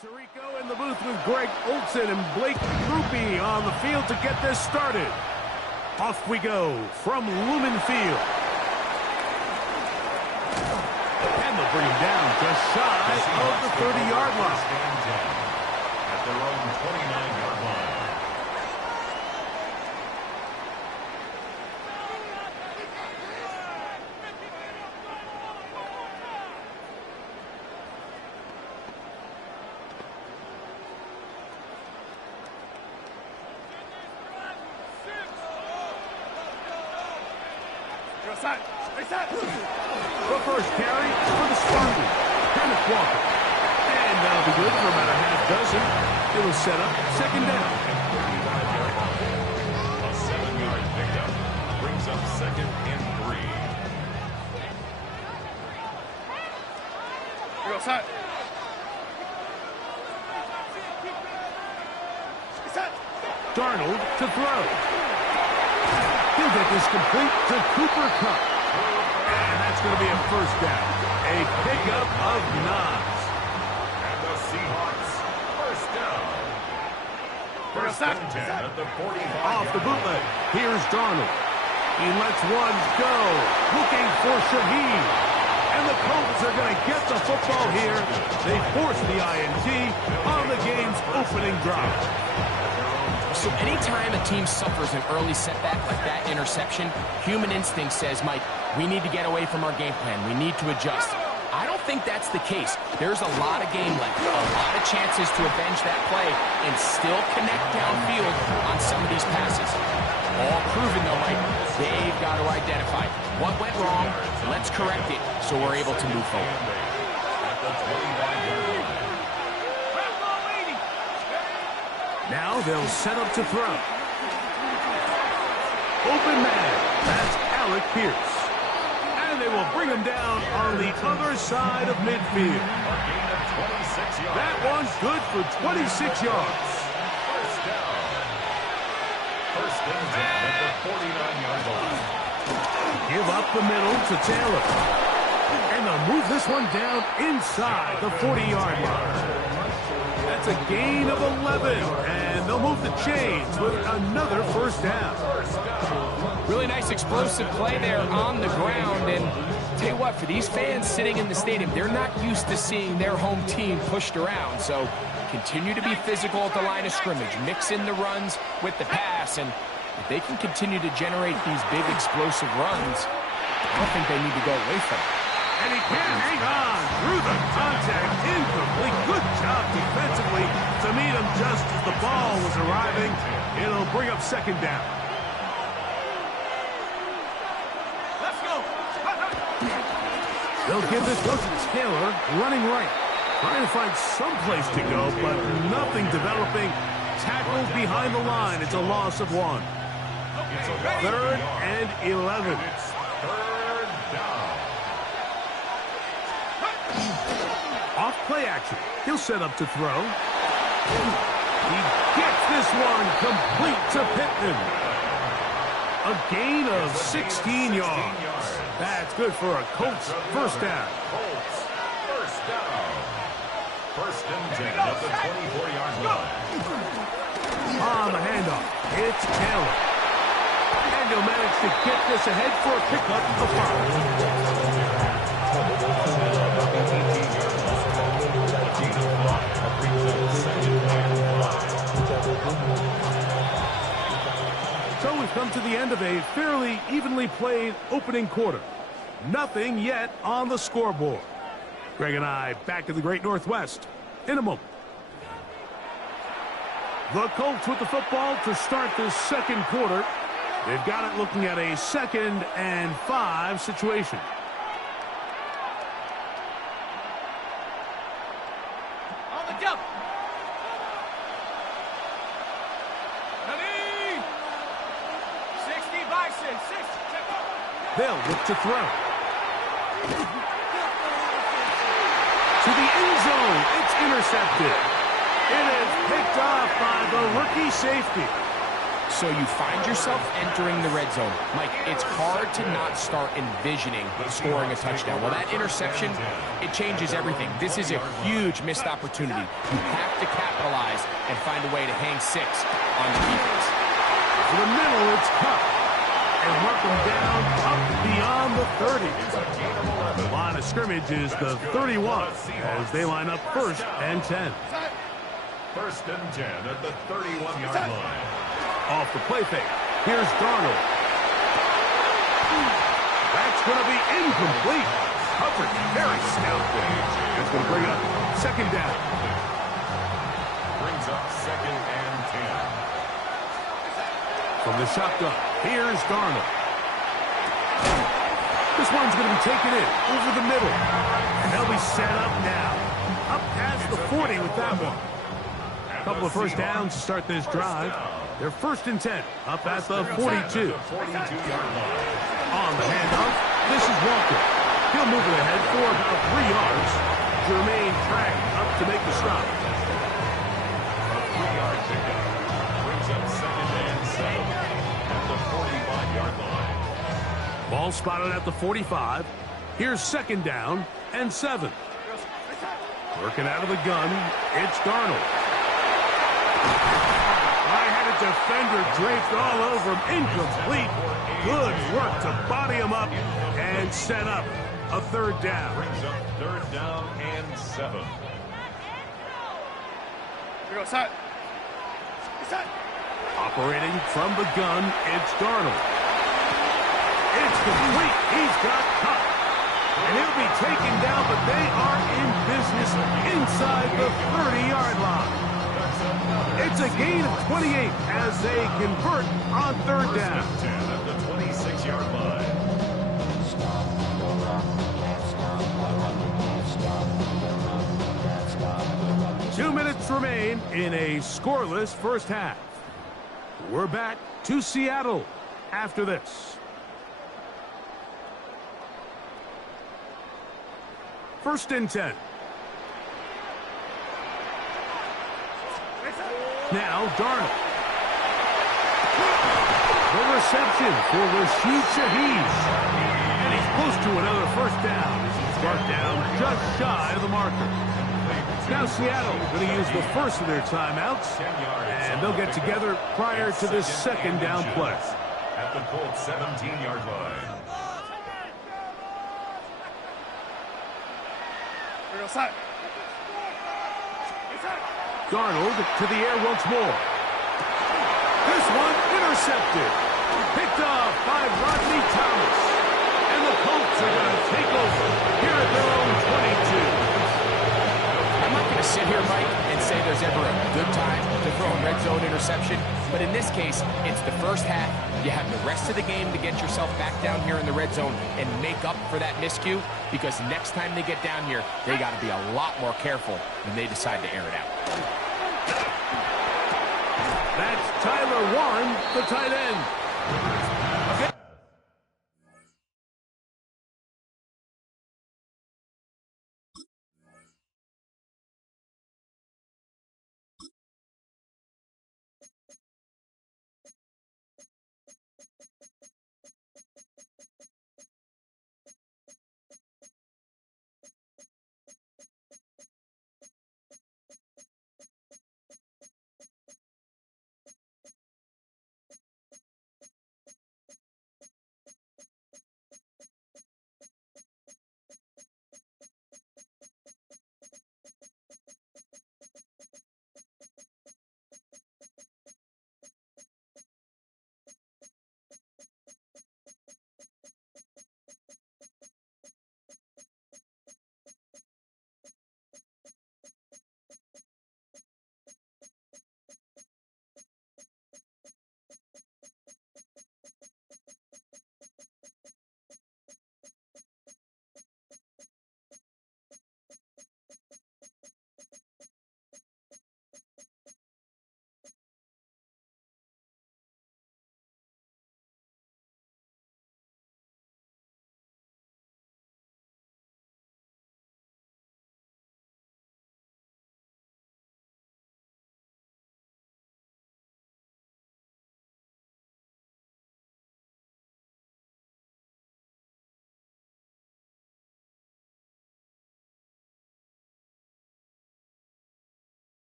Tirico in the booth with Greg Olson and Blake Groupie on the field to get this started. Off we go from Lumen Field. And they'll bring him down just shy of the 30-yard line. At their own 29-yard line. The first carry for the Spartans. Kenneth Walker. And that'll be good for about a half dozen. It'll set up second down. A 7-yard pickup brings up 2nd and 3. Darnold to throw. He'll get this complete to Cooper Kupp. And that's going to be a first down. A pickup of 9. And the Seahawks, first down. First and 10 at the 45. Off the bootleg. Here's Darnold. He lets one go. Looking for Shaheed. And the Colts are going to get the football here. They force the INT on the game's opening drive. So anytime a team suffers an early setback like that interception, human instinct says, Mike, we need to get away from our game plan. We need to adjust. I don't think that's the case. There's a lot of game left, a lot of chances to avenge that play and still connect downfield on some of these passes. All proven, though, Mike. They've got to identify what went wrong. Let's correct it so we're able to move forward. At the 25-yard line. Now they'll set up to throw. Open man. That's Alec Pierce. And they will bring him down on the other side of midfield. A gain of 26 yards. That one's good for 26 yards. First down. First and 10 at the 49-yard line. Give up the middle to Taylor. And they'll move this one down inside the 40-yard line. That's a gain of 11. And they'll move the chains with another first down. Really nice explosive play there on the ground. And tell you what, for these fans sitting in the stadium, they're not used to seeing their home team pushed around. So continue to be physical at the line of scrimmage. Mix in the runs with the pass. And if they can continue to generate these big explosive runs, I don't think they need to go away from it. And he can't hang on through the contact. Incomplete. Good job defensively to meet him just as the ball was arriving. It'll bring up second down. Let's go. They'll give this go to Taylor, running right. Trying to find some place to go, but nothing developing. Tackled behind the line. It's a loss of 1. Third and 11. It's third down. Off play action. He'll set up to throw. He gets this one complete to Pittman. A gain of 16 yards. That's good for a Colts first down. Colts, first down. First and 10 at the 24-yard line. On the handoff, it's Taylor. And he'll manage to get this ahead for a pickup of 5. So we've come to the end of a fairly evenly played opening quarter. Nothing yet on the scoreboard. Greg and I back to the Great Northwest in a moment. The Colts with the football to start this second quarter. They've got it looking at a 2nd and 5 situation. On the jump. Ready? 60 by 6. They'll look to throw. To the end zone. It's intercepted. It is picked off by the rookie safety. So you find yourself entering the red zone. Mike, it's hard to not start envisioning scoring a touchdown. Well, that interception, it changes everything. This is a huge missed opportunity. You have to capitalize and find a way to hang 6 on the defense. To the middle, it's cut. And work them down up beyond the 30. The line of scrimmage is the 31 as they line up 1st and 10. 1st and 10 at the 31-yard line. Off the play fake. Here's Darnold. That's going to be incomplete. Covered very stoutly. That's going to bring up 2nd down. Brings up 2nd and 10. From the shotgun, here's Darnold. This one's going to be taken in over the middle. And they'll be set up now. Up past the 40 with that one. A couple of first downs to start this drive. They're 1st and 10, up at the 42. On the handoff, this is Walker. He'll move it ahead for about 3 yards. Jermaine Pratt up to make the stop. A 3-yard pickup. Brings up 2nd and 7 at the 45-yard line. Ball spotted at the 45. Here's 2nd down and 7. Working out of the gun, it's Darnold. High-headed defender draped all over him. Incomplete. Good work to body him up and set up a 3rd down. Brings up 3rd down and 7. Operating from the gun, it's Darnold. It's complete. He's got cut. And he'll be taken down, but they are in business inside the 30-yard line. It's a gain of 28 as they convert on 3rd down. 10 at the 26-yard line. 2 minutes remain in a scoreless first half. We're back to Seattle after this. 1st and 10. Now Darnold. The reception for Rashid Shaheed. And he's close to another 1st down. He's brought down just shy of the marker. Now Seattle going to use the first of their timeouts. And they'll get together prior to this 2nd down play. At the Colts 17-yard line. Darnold to the air once more. This one intercepted. Picked off by Rodney Thomas. And the Colts are going to take over here at their own 22. I'm not going to sit here, Mike, and say there's ever a good time to throw a red zone interception. But in this case, it's the first half. You have the rest of the game to get yourself back down here in the red zone and make up for that miscue, because next time they get down here, they got to be a lot more careful when they decide to air it out. That's Tyler Warren, the tight end.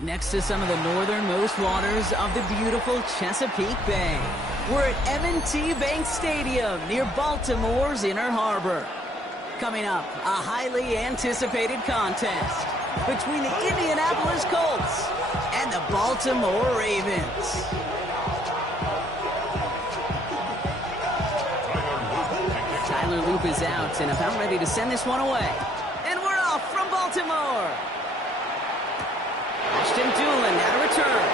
Next to some of the northernmost waters of the beautiful Chesapeake Bay, we're at M&T Bank Stadium near Baltimore's Inner Harbor. Coming up, a highly anticipated contest between the Indianapolis Colts and the Baltimore Ravens. Tyler Loop is out and about ready to send this one away. And we're off from Baltimore. Ashton Doolin now to return.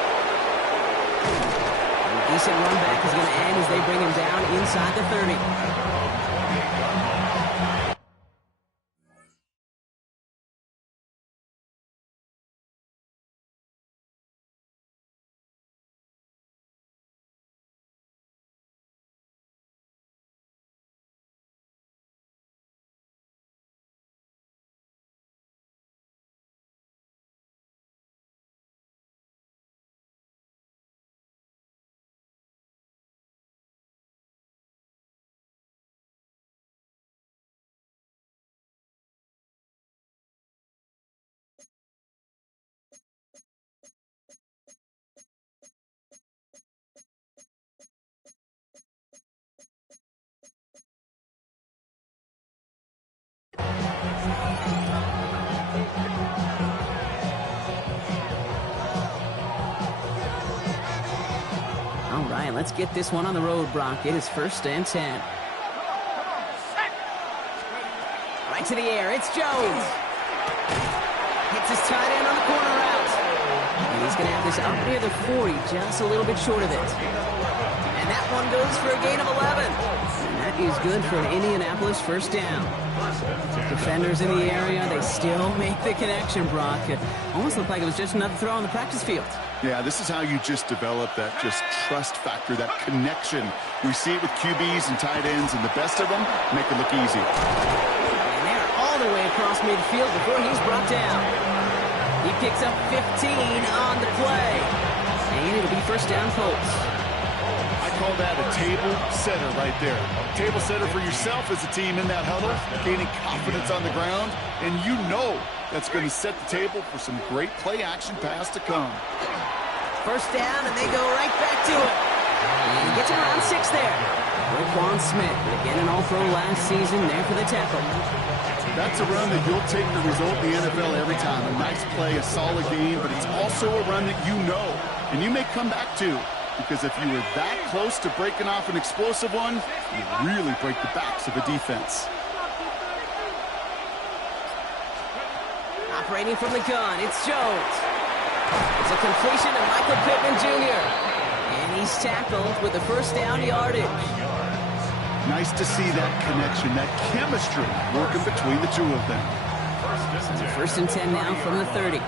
A decent run back is going to end as they bring him down inside the 30. All right, let's get this one on the road, Brock. It is 1st and 10. Right to the air, it's Jones. Hits his tight end on the corner route. And he's going to have this up near the 40, just a little bit short of it. And that one goes for a gain of 11. And that is good for an Indianapolis 1st down. Defenders in the area, they still make the connection, Brock. It almost looked like it was just another throw on the practice field. Yeah, this is how you just develop that just trust factor, that connection. We see it with QBs and tight ends, and the best of them make it look easy. And they're all the way across midfield before he's brought down. He picks up 15 on the play. And it'll be 1st down Colts. I call that a table setter right there. Table setter for yourself as a team in that huddle, gaining confidence on the ground, and you know that's going to set the table for some great play-action pass to come. 1st down, and they go right back to it. And he gets around 6 there. Roquan Smith, again an all-pro last season, there for the tackle. That's a run that you'll take the result in the NFL every time. A nice play, a solid game, but it's also a run that you know, and you may come back to. Because if you were that close to breaking off an explosive one, you really break the backs of a defense. Operating from the gun, it's Jones. It's a completion to Michael Pittman Jr. And he's tackled with the 1st down yardage. Nice to see that connection, that chemistry working between the two of them. 1st and 10 now from the 30.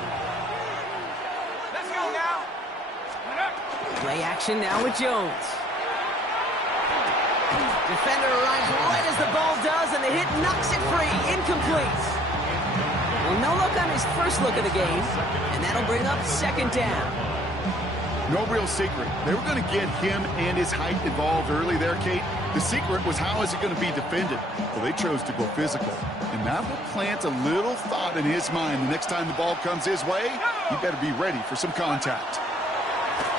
Play action now with Jones. Defender arrives right as the ball does, and the hit knocks it free. Incomplete. Well, no look on his first look of the game, and that'll bring up 2nd down. No real secret. They were going to get him and his height involved early there, Kate. The secret was how is he going to be defended? Well, they chose to go physical, and that will plant a little thought in his mind. The next time the ball comes his way, he better be ready for some contact.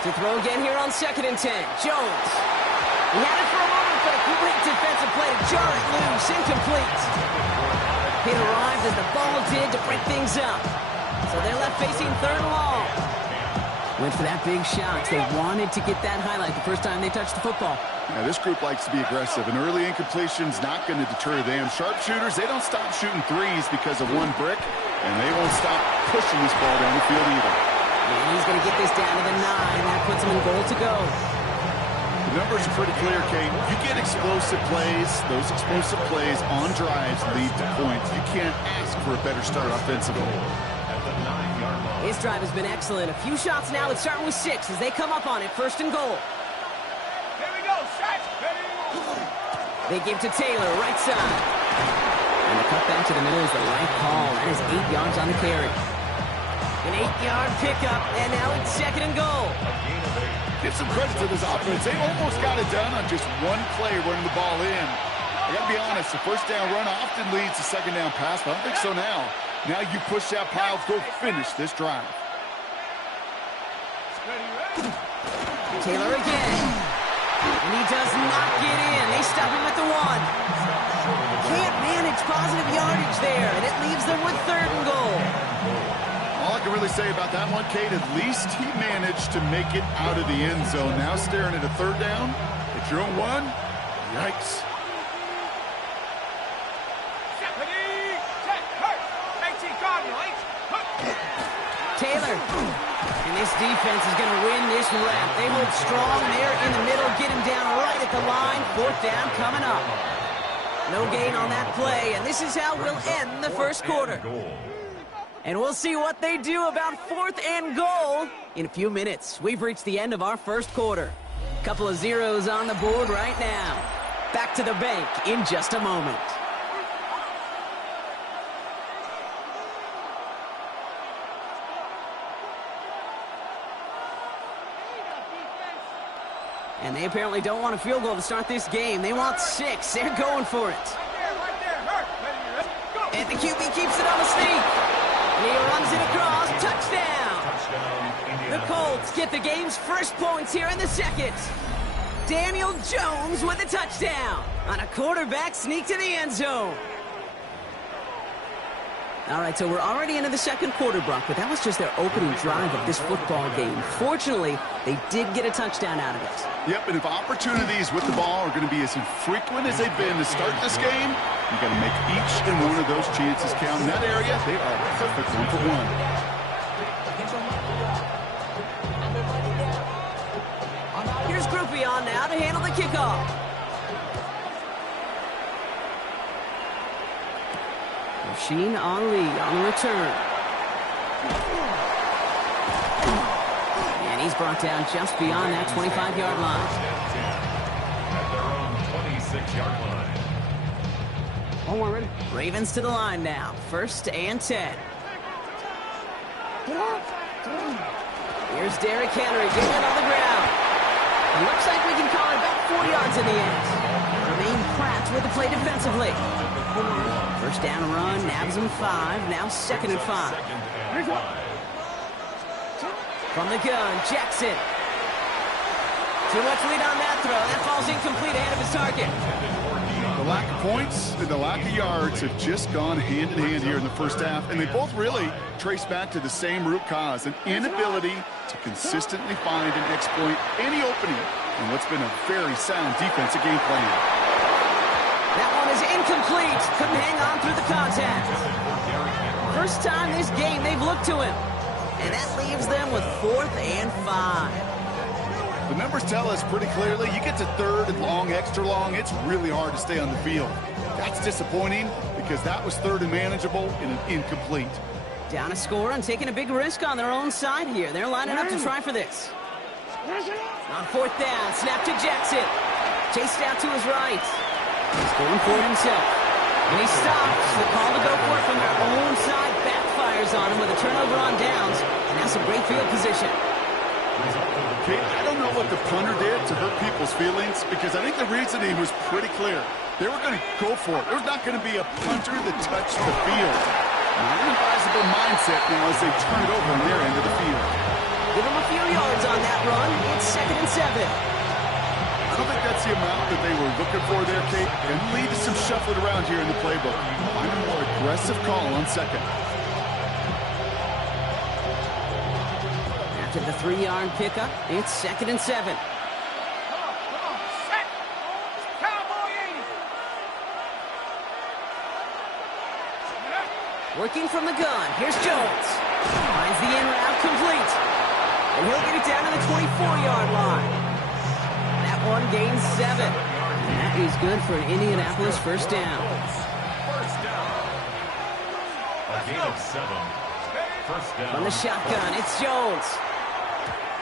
To throw again here on 2nd and 10. Jones. He had it for a moment, but a great defensive play to jar it loose. Incomplete. It arrived as the ball did to break things up. So they're left facing 3rd and long. Went for that big shot. They wanted to get that highlight the first time they touched the football. Yeah, this group likes to be aggressive, and early incompletion's not going to deter them. Sharpshooters, they don't stop shooting threes because of one brick, and they won't stop pushing this ball down the field either. And he's going to get this down to the 9. That puts him in goal to go. The numbers are pretty clear, Kate. You get explosive plays. Those explosive plays on drives lead to points. You can't ask for a better start offensively. His drive has been excellent. A few shots now. It's starting with 6 as they come up on it. 1st and goal. Here we go, set. They give to Taylor, right side. And the cut back to the middle is the right call. That is 8 yards on the carry. An 8-yard pickup, and now it's 2nd and goal. Give some credit to this offense. They almost got it done on just one play running the ball in. I got to be honest, the 1st down run often leads to 2nd down pass, but I don't think so now. Now you push that pile, go finish this drive. Taylor again. And he does not get in. They stop him at the 1. Can't manage positive yardage there, and it leaves them with 3rd and goal. All I can really say about that one, Kate, at least he managed to make it out of the end zone. Now staring at a 3rd down. At your own 1, yikes. Taylor. And this defense is going to win this rep. They hold strong there in the middle, get him down right at the line. 4th down coming up. No gain on that play, and this is how we'll end the first quarter. And we'll see what they do about 4th and goal in a few minutes. We've reached the end of our first quarter. Couple of zeros on the board right now. Back to the bank in just a moment. And they apparently don't want a field goal to start this game. They want 6. They're going for it. And the QB keeps it on the sneak. And he runs it across. Touchdown. The Colts get the game's first points here in the second. Daniel Jones with a touchdown on a quarterback sneak to the end zone. All right, so we're already into the second quarter, Brock, but that was just their opening drive of this football game. Fortunately, they did get a touchdown out of it. Yep, and if opportunities with the ball are going to be as infrequent as they've been to start this game, you got to make each and one of those chances count. In that area, they are perfect 1 for 1. Here's Groupie on now to handle the kickoff. Rasheen Ali on the return. And he's brought down just beyond that 25-yard line. At their own 26-yard line. Oh, we're ready. Ravens to the line now. 1st and 10. Here's Derrick Henry getting it on the ground. It looks like we can call it about 4 yards in the end. Jermaine Pratt with the play defensively. 1st down run, nabs him 5. Now 2nd and 5. From the gun, Jackson. Too much lead on that throw. That falls incomplete ahead of his target. The lack of points and the lack of yards have just gone hand in hand here in the first half, and they both really trace back to the same root cause, an inability to consistently find and exploit any opening in what's been a very sound defensive game plan. That one is incomplete. Couldn't hang on through the contact. First time this game they've looked to him. And that leaves them with 4th and 5. The numbers tell us pretty clearly, you get to 3rd and long, extra long, it's really hard to stay on the field. That's disappointing because that was 3rd and manageable and an incomplete. Down a score and taking a big risk on their own side here. They're lining up to try for this. On 4th down, snap to Jackson. Chased out to his right. He's going for it himself. And he stops. The call to go for it from their own side backfires on him with a turnover on downs. And that's a great field position. Okay, I don't know what the punter did to hurt people's feelings because I think the reasoning was pretty clear. They were going to go for it. There's not going to be a punter that touched the field. Not an advisable mindset now as they turn it over on their end of the field. Give them a few yards on that run. It's 2nd and 7. I don't think that's the amount that they were looking for there, Kate. And lead to some shuffling around here in the playbook. Find a more aggressive call on 2nd. After the 3-yard pickup, it's 2nd and 7. Come on, set. Cowboy 80. Working from the gun. Here's Jones. Finds the in route complete. And he'll get it down to the 24-yard line. That one gains 7. And that is good for an Indianapolis first down. First down. A gain of 7. First down. From the shotgun, it's Jones.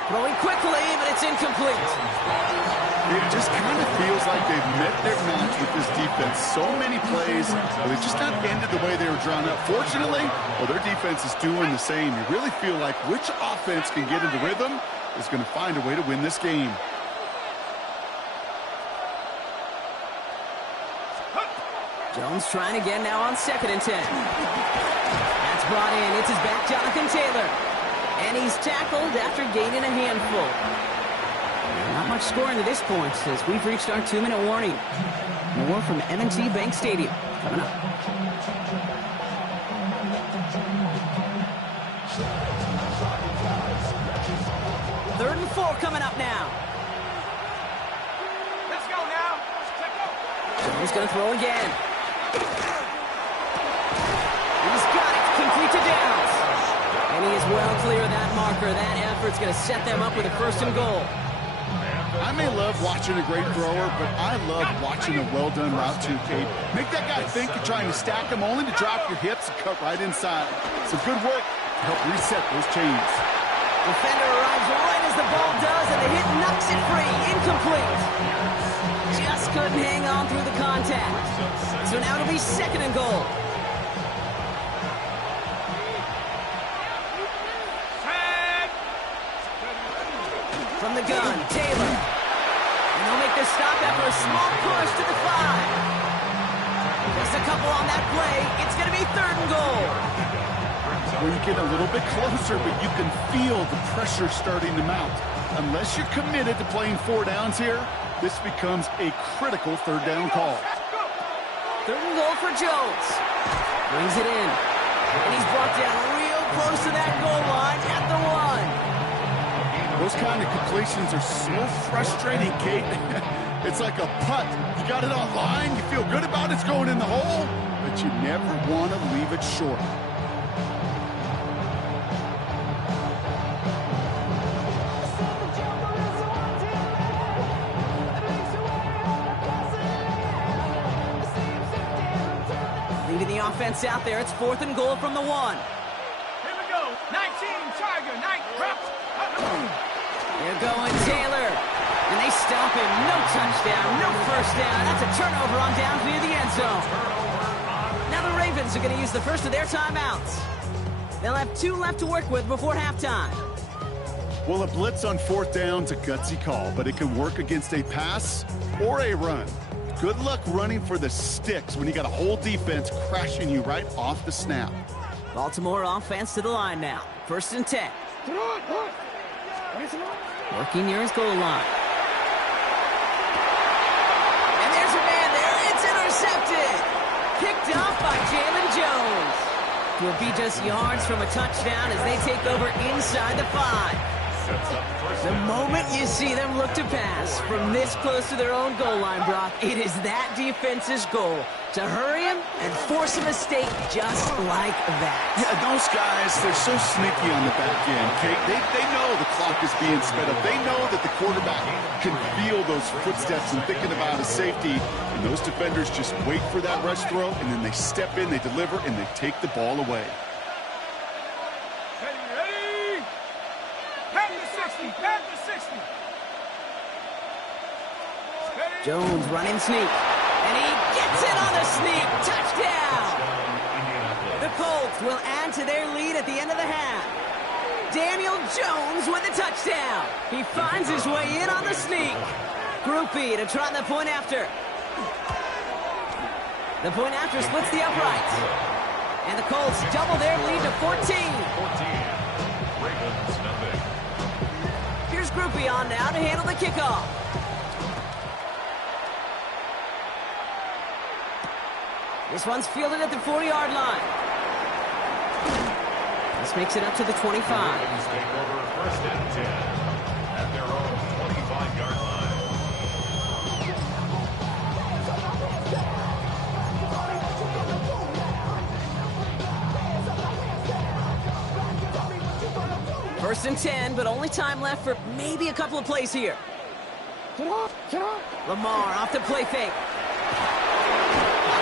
Throwing quickly, but it's incomplete. It just kind of feels like they've met their match with this defense. So many plays, but they just not ended the way they were drawn up. Fortunately, well, their defense is doing the same. You really feel like which offense can get into rhythm is going to find a way to win this game. Jones trying again now on 2nd and 10. That's brought in. It's his back, Jonathan Taylor. And he's tackled after gaining a handful. Not much scoring to this point as we've reached our 2-minute warning. More from M&T Bank Stadium coming up. Third and 4 coming up now. Let's go now. Let's go. Jones going to throw again. He's got it, complete to Downs. And he is well clear of that marker. That effort's going to set them up with a 1st and goal. I may love watching a great thrower, but I love watching a well-done route too, Kate. Make that guy think you're trying to stack him only to drop your hips and cut right inside. Some good work to help reset those chains. Defender arrives right as the ball does, and the hit knocks it free. Incomplete. Just couldn't hang on through the contact. So now it'll be 2nd and goal. From the gun, Taylor. And they'll make their stop after a small push to the 5. Just a couple on that play. It's going to be 3rd and goal. Well, you get a little bit closer, but you can feel the pressure starting to mount. Unless you're committed to playing 4 downs here, this becomes a critical 3rd down call. 3rd and goal for Jones. Brings it in. And he's brought down real close to that goal line at the 1. Those kind of completions are so frustrating, Kate. It's like a putt. You got it on line, you feel good about it's going in the hole, but you never want to leave it short. Leading the offense out there, it's 4th and goal from the 1. Here we go. 19, Tiger, 9, drops. They're going Taylor. And they stop him. No touchdown, no 1st down. That's a turnover on downs near the end zone. Now the Ravens are going to use the 1st of their timeouts. They'll have 2 left to work with before halftime. Well, a blitz on 4th down's a gutsy call, but it can work against a pass or a run. Good luck running for the sticks when you got a whole defense crashing you right off the snap. Baltimore offense to the line now. 1st and 10. Working near his goal line. And there's a man there. It's intercepted. Picked off by Jalen Jones. Will be just yards from a touchdown as they take over inside the 5. The moment you see them look to pass from this close to their own goal line, Brock, it is that defense's goal to hurry him and force a mistake just like that. Yeah, those guys, they're so sneaky on the back end, Kate. They know the clock is being sped up. They know that the quarterback can feel those footsteps and thinking about his safety. And those defenders just wait for that rush throw, and then they step in, they deliver, and they take the ball away. Ready? Head to 60. Head to 60. Jones running sneak. And he gets it on the sneak. Touchdown! The Colts will add to their lead at the end of the half. Daniel Jones with a touchdown. He finds his way in on the sneak. Groupie to try the point after. The point after splits the uprights. And the Colts double their lead to 14. Ravens, nothing. Here's Groupie on now to handle the kickoff. This one's fielded at the 40-yard line. This makes it up to the 25. Ravens take over 1st and 10 at their own 25-yard line. 1st and 10, but only time left for maybe a couple of plays here. Lamar off the play fake.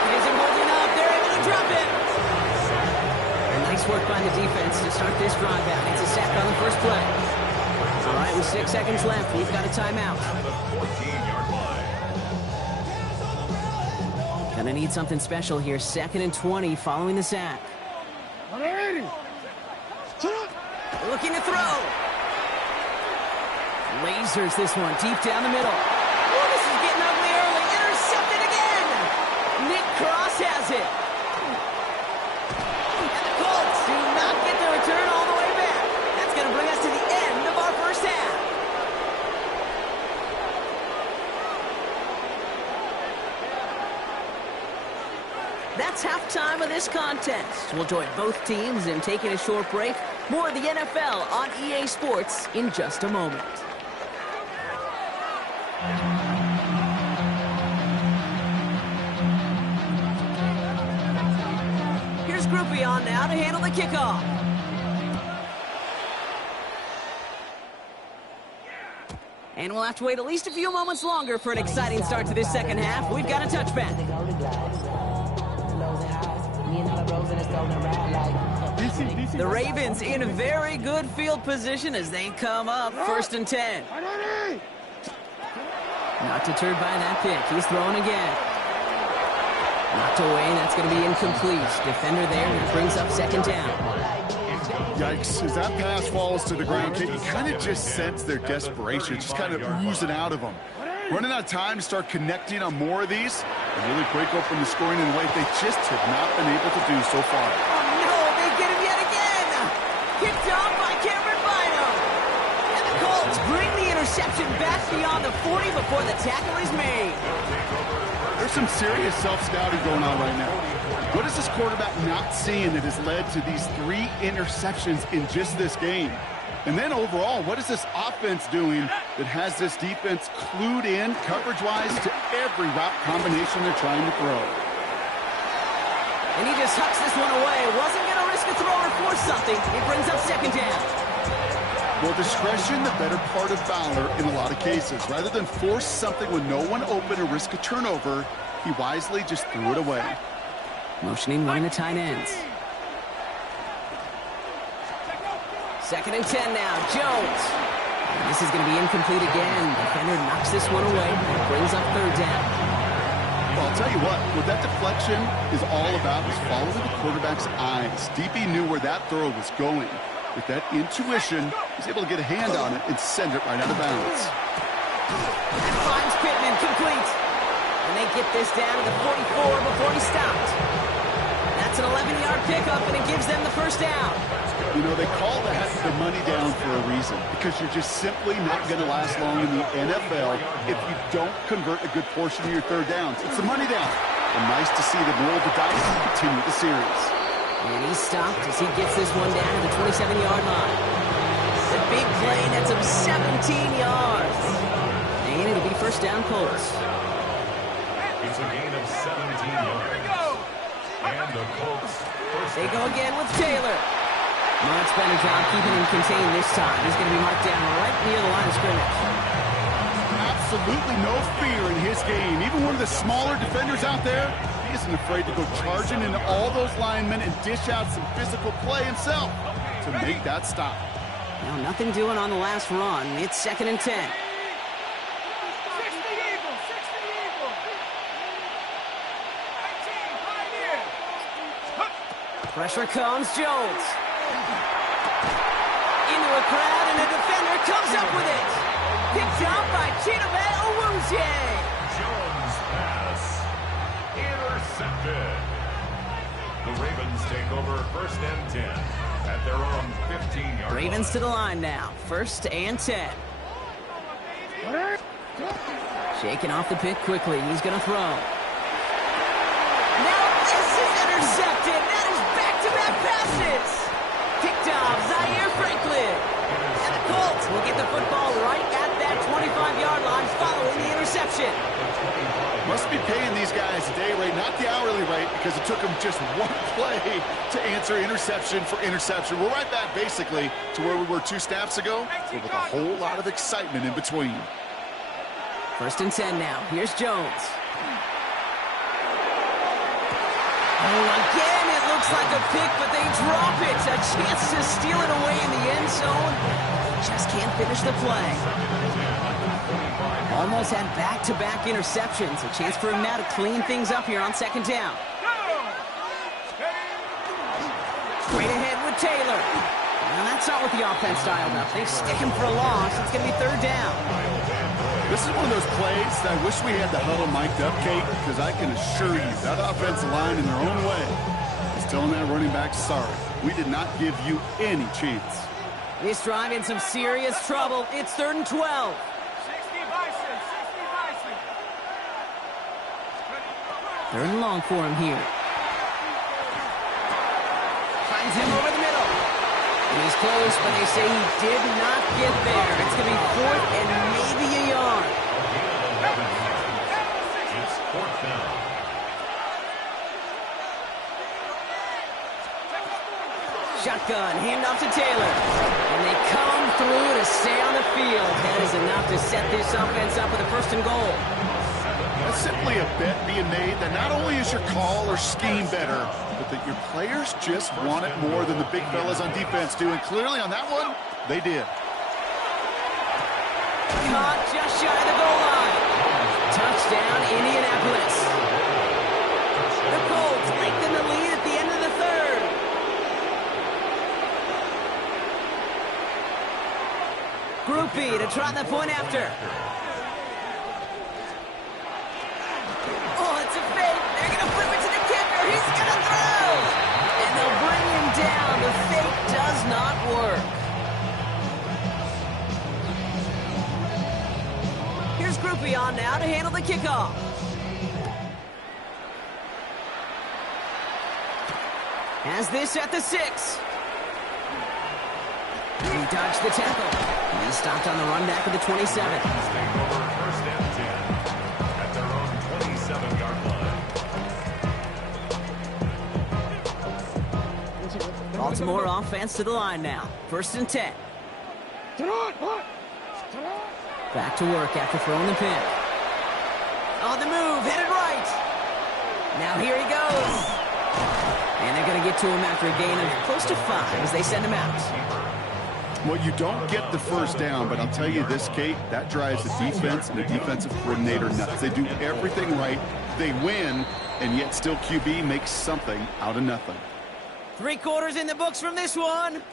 Isn't holding up. They're able to drop it. And nice work by the defense to start this drive out. It's a sack on the 1st play. All right, with 6 seconds left, we've got a timeout. the 14-yard line. Gonna need something special here. 2nd and 20 following the sack. Looking to throw. Lasers this one deep down the middle. Oh, this is getting ugly early. Intercepted again. Nick Cross has it. And the Colts do not get the return all the way back. That's going to that's halftime of this contest. We'll join both teams in taking a short break. More of the NFL on EA Sports in just a moment. Here's Groupie on now to handle the kickoff. And we'll have to wait at least a few moments longer for an exciting start to this second half. We've got a touchback. The Ravens in very good field position as they come up 1st and 10. Not deterred by that pick. He's throwing again. Knocked away. That's going to be incomplete. Defender there, and it brings up 2nd down. Yikes, as that pass falls to the ground, you kind of just sense their desperation, just kind of oozing out of them. Running out of time to start connecting on more of these and really break open the scoring in a way they just have not been able to do so far. Oh, no, they get him yet again. Picked off by Cameron Bynum. And the Colts bring the interception back beyond the 40 before the tackle is made. There's some serious self-scouting going on right now. What is this quarterback not seeing that has led to these 3 interceptions in just this game? And then overall, what is this offense doing that has this defense clued in coverage-wise to every route combination they're trying to throw? And he just hucks this one away. Wasn't going to risk a throw or force something. It brings up 2nd down. Well, discretion, the better part of valor in a lot of cases. Rather than force something with no one open or risk a turnover, he wisely just threw it away. Motioning one of the tight ends. 2nd and 10 now. Jones. And this is going to be incomplete again. Defender knocks this one away. And brings up 3rd down. Well, I'll tell you what that deflection is all about is following the quarterback's eyes. DB knew where that throw was going. With that intuition, he's able to get a hand on it and send it right out of bounds. And finds Pittman complete. And they get this down to the 44 before he stopped. That's an 11-yard pickup, and it gives them the 1st down. You know, they call that the money down for a reason, because you're just simply not going to last long in the NFL if you don't convert a good portion of your 3rd downs. It's a money down. And nice to see them roll the dice and continue the series. And he's stopped as he gets this one down to the 27-yard line. The big play nets him 17 yards. And it'll be 1st down Colts. It's a gain of 17 yards. And the Colts. They go again with Taylor. Much better job keeping him contained this time. He's going to be marked down right near the line of scrimmage. Absolutely no fear in his game. Even one of the smaller defenders out there, he isn't afraid to go charging into all those linemen and dish out some physical play himself to make that stop. Now, nothing doing on the last run. It's 2nd and 10. Pressure comes, Jones. Into a crowd, and a defender comes up with it. Picked up by Chidobe Awuzie. Jones pass. Intercepted. The Ravens take over 1st and 10 at their own 15-yard line. Ravens to the line now. 1st and 10. Shaking off the pick quickly. He's going to throw. Now this is intercepted. That is back-to-back passes. Picked off Zaire Franklin. And the Colts will get the football right at that 25-yard line following the interception. Must be paying these guys a day rate, not the hourly rate, because it took them just one play to answer interception for interception. We're right back, basically, to where we were 2 snaps ago, but with a whole lot of excitement in between. 1st and 10 now. Here's Jones. Oh, again, it looks like a pick, but they drop it. A chance to steal it away in the end zone. Just can't finish the play. Almost had back-to-back interceptions. A chance for him now to clean things up here on 2nd down. Straight ahead with Taylor. Now that's not what the offense dialed up. They stick him for a loss. It's going to be 3rd down. This is one of those plays that I wish we had the huddle mic'd up, Kate, because I can assure you that offensive line in their own way is telling that running back, sorry, we did not give you any chance. This drive in some serious trouble. It's 3rd and 12. 3rd and long for him here. Finds him over the middle. He's close, but they say he did not get there. It's going to be 4th and maybe a yard. It's 4th down. Shotgun, handoff to Taylor. And they come through to stay on the field. That is enough to set this offense up with a 1st and goal. That's simply a bet being made that not only is your call or scheme better, but that your players just want it more than the big fellas on defense do. And clearly on that one, they did. Caught just shy of the goal line. Touchdown, Indianapolis. The Colts lengthen the lead at the end of the 3rd. Group B to trot the point after. Oh, it's a fake. They're going to flip it to the kicker. He's going to throw. And they'll bring him down. The fake does not work. Here's Group B on now to handle the kickoff. Has this at the 6. He dodged the tackle. He's stopped on the run back of the 27. Take over 1st and 10 at their own 27-yard line. Baltimore offense to the line now. 1st and 10. Back to work after throwing the pick. On the move, headed right. Now here he goes. And they're going to get to him after a gain of close to 5 as they send him out. Well, you don't get the 1st down, but I'll tell you this, Kate, that drives the defense and the defensive coordinator nuts. They do everything right. They win, and yet still QB makes something out of nothing. 3 quarters in the books from this one.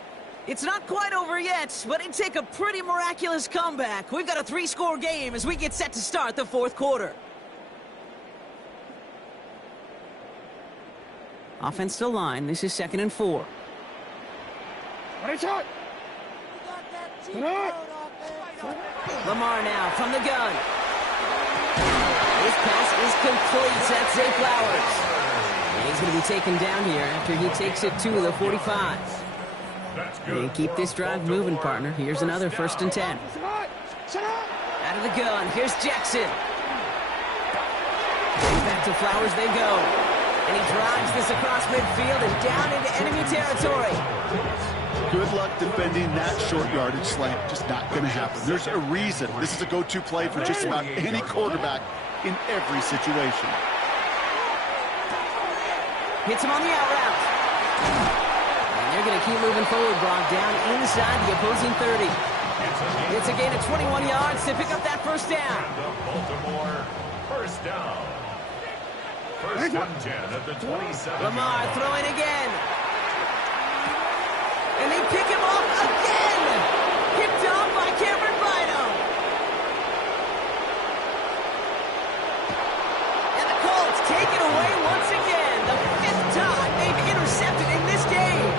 It's not quite over yet, but it'd take a pretty miraculous comeback. We've got a 3-score game as we get set to start the 4th quarter. Offense still line. This is 2nd and 4. Lamar now from the gun. This pass is complete. That's Zay Flowers. And he's going to be taken down here after he takes it to the 45. And keep this drive moving, partner. Here's another 1st and 10. Out of the gun. Here's Jackson. Back to Flowers they go. And he drives this across midfield and down into enemy territory. Good luck defending that short yardage slant. Just not going to happen. There's a reason. This is a go-to play for just about any quarterback in every situation. Hits him on the out route. And they're going to keep moving forward, Brock, down inside the opposing 30. It's a gain of 21 yards to pick up that 1st down. Baltimore 1st down. 1st and 10 at the 27. Lamar throwing again. And they pick him off again. Picked off by Cameron Bino. And the Colts take it away once again. The 5th time they've intercepted in this game.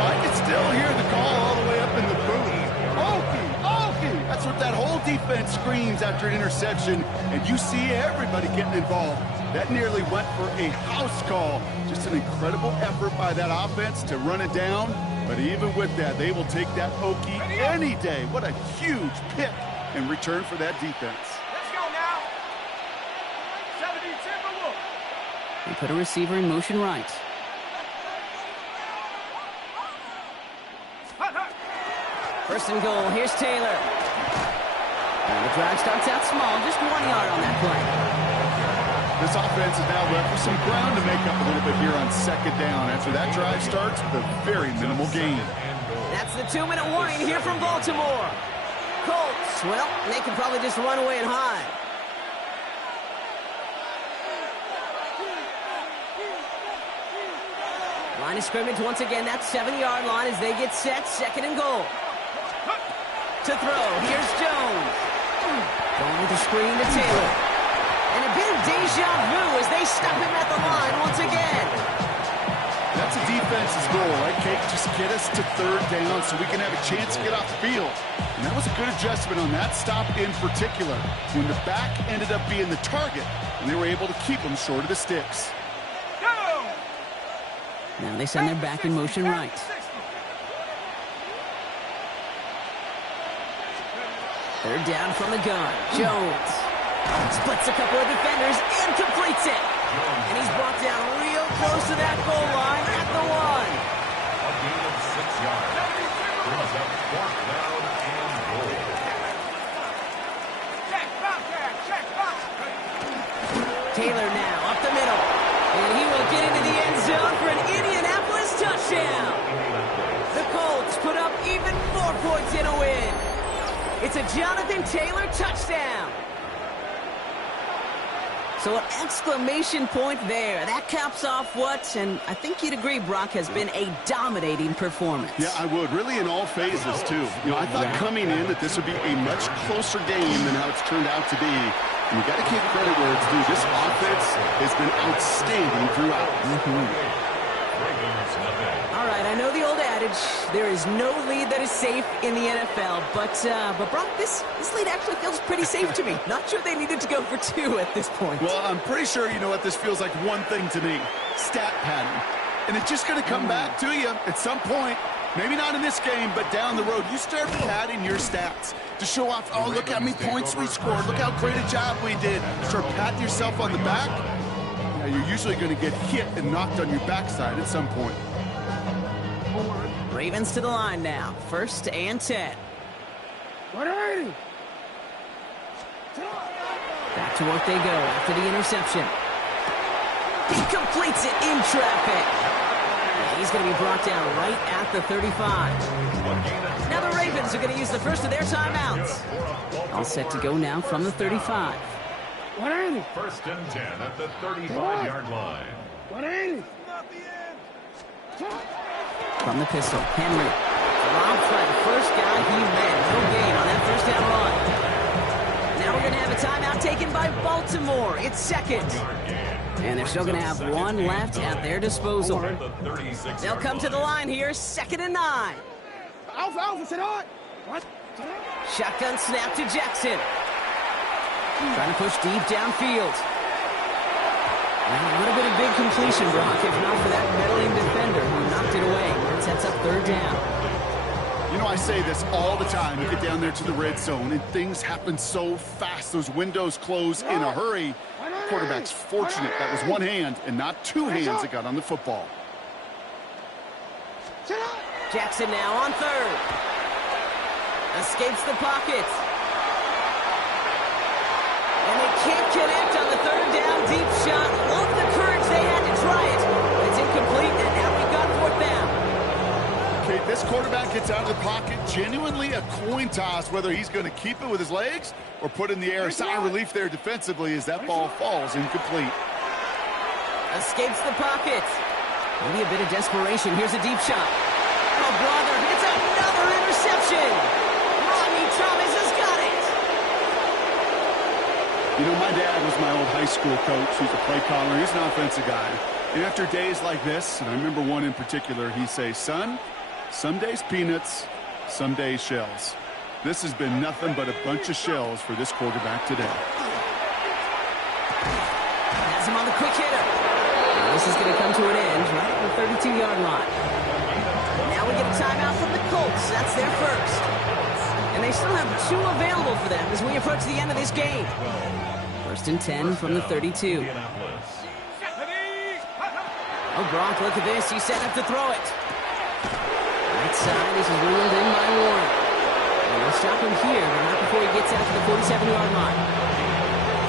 I can still hear the call all the way up in the booth. Okey. That's what that whole defense screams after an interception. And you see everybody getting involved. That nearly went for a house call. Just an incredible effort by that offense to run it down. But even with that, they will take that Okie any day. What a huge pick in return for that defense. Let's go now. 70 Timberwolves. They put a receiver in motion right. First and goal. Here's Taylor. And the drive starts out small. Just 1 yard on that play. This offense is now left with some ground to make up a little bit here on 2nd down. After that drive starts with a very minimal gain. That's the 2-minute warning here from Baltimore. Colts, well, they can probably just run away and hide. Line of scrimmage once again. That 7-yard line as they get set. 2nd and goal. To throw. Here's Jones. Going with the screen to Taylor. And a bit of deja vu as they stop him at the line once again. That's a defense's goal, right, Kate? Just get us to 3rd down so we can have a chance to get off the field. And that was a good adjustment on that stop in particular, when the back ended up being the target, and they were able to keep him short of the sticks. Now they send their back in motion right. Third down from the gun. Jones splits a couple of defenders and completes it. And he's brought down real close to that goal line at the 1. A gain of 6 yards. Brings up 4th down and goal. Taylor now up the middle. And he will get into the end zone for an Indianapolis touchdown. The Colts put up even more points in a win. It's a Jonathan Taylor touchdown. So an exclamation point there. That caps off what, and I think you'd agree, Brock, has been a dominating performance. Yeah, I would. Really in all phases, too. You know, I thought coming in that this would be a much closer game than how it's turned out to be. And you got to give credit where it's due. This offense has been outstanding throughout. All right, I know the old adage, there is no lead that is safe in the NFL, but Brock, this lead actually feels pretty safe to me. Not sure they needed to go for 2 at this point. Well, I'm pretty sure you know what this feels like one thing to me. Stat padding. And it's just going to come back to you at some point. Maybe not in this game, but down the road. You start padding your stats to show off, oh, look how many points we scored. Look how great a job we did. Start patting yourself on the back. Yeah, you're usually going to get hit and knocked on your backside at some point. Ravens to the line now. 1st and 10. Back to work they go after the interception. He completes it in traffic. And he's going to be brought down right at the 35. Now the Ravens are going to use the first of their timeouts. All set to go now from the 35. 1st and 10 at the 35-yard line. From the pistol, Henry. Robbed by the first guy he met. No gain on that 1st down run. Now we're going to have a timeout taken by Baltimore. It's 2nd. And they're still going to have 1 left at their disposal. They'll come to the line here, 2nd and 9. Shotgun snap to Jackson. Trying to push deep downfield. And a little bit of big completion, Brock, if not for that meddling defender who knocked it away. It sets up 3rd down. You know, I say this all the time. You get down there to the red zone, and things happen so fast. Those windows close in a hurry. Quarterback's fortunate that was 1 hand and not 2 hands that got on the football. Jackson now on 3rd. Escapes the pocket. And they can't connect on the 3rd down deep shot. Love the courage they had to try it. It's incomplete, and now we've got 4th down. Okay, this quarterback gets out of the pocket. Genuinely a coin toss whether he's going to keep it with his legs or put in the air. Sigh of relief there defensively as that ball falls incomplete. Escapes the pocket. Maybe a bit of desperation. Here's a deep shot. Oh, brother, it's another interception. Rodney Thomas has got it. You know, my dad was my old high school coach. He's a play caller. He's an offensive guy. And after days like this, and I remember one in particular, he'd say, son, some days peanuts, some days shells. This has been nothing but a bunch of shells for this quarterback today. Has him on the quick hitter. Now this is going to come to an end right at the 32-yard line. Now we get a timeout from the Colts. That's their first. And they still have 2 available for them as we approach the end of this game. 1st and 10 from the 32. Oh, Brock, look at this. He's set up to throw it. Right side, this is ruled in by Warren. And they'll stop him here, but not before he gets out to the 47-yard line.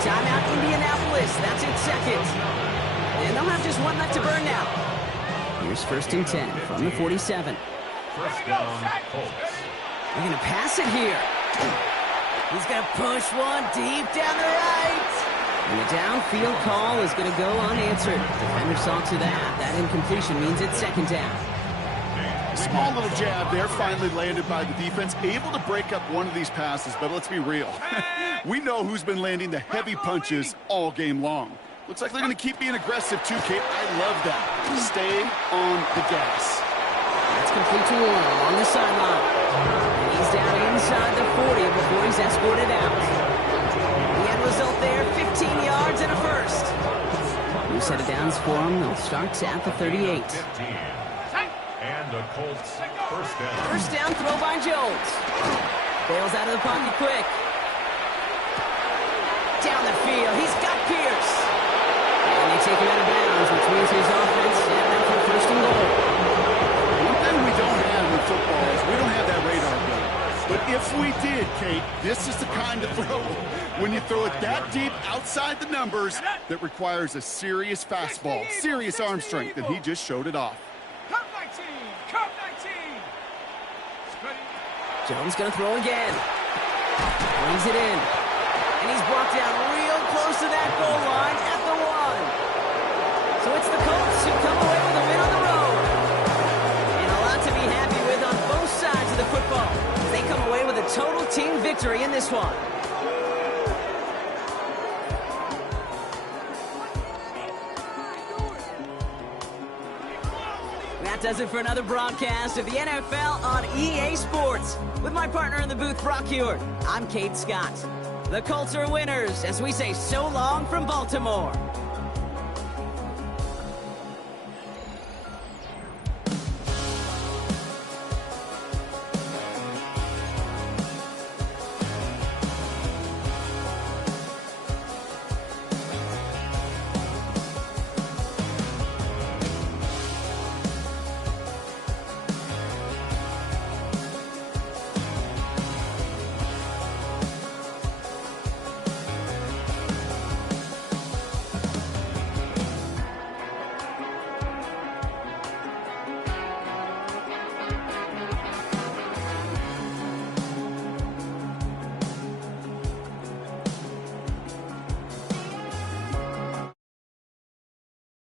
Timeout, Indianapolis. That's it, 2nd. And they'll have just 1 left to burn now. Here's 1st and 10 from the 47. 1st down, Colts. They're going to pass it here. He's going to push one deep down the right. And the downfield call is going to go unanswered. Defender saw to that. That incompletion means it's 2nd down. Small little jab there, finally landed by the defense. Able to break up one of these passes, but let's be real. We know who's been landing the heavy punches all game long. Looks like they're going to keep being aggressive too, Kate. I love that. Stay on the gas. That's complete to Warren along the sideline. And he's down inside the 40 before he's escorted out. The end result there, 15 yards and a first. We set it down downs for them. They'll start at the 38. 15. And the Colts first down. First down throw by Jones. Bails out of the pocket quick. Down the field. He's got Pierce. And they take him out of bounds, which means his offense set up for first and goal. One thing we don't have in football is we don't have that radar gun. But if we did, Kate, this is the kind of throw when you throw it that deep outside the numbers that requires a serious fastball, serious arm strength, and he just showed it off. Come 19. Come 19. Jones going to throw again. Brings it in. And he's brought down real close to that goal line at the 1. So it's the Colts who come away with a win on the road. And a lot to be happy with on both sides of the football. They come away with a total team victory in this one. That does it for another broadcast of the NFL on EA Sports. With my partner in the booth, Brock Hewitt, I'm Kate Scott. The Colts are winners as we say so long from Baltimore.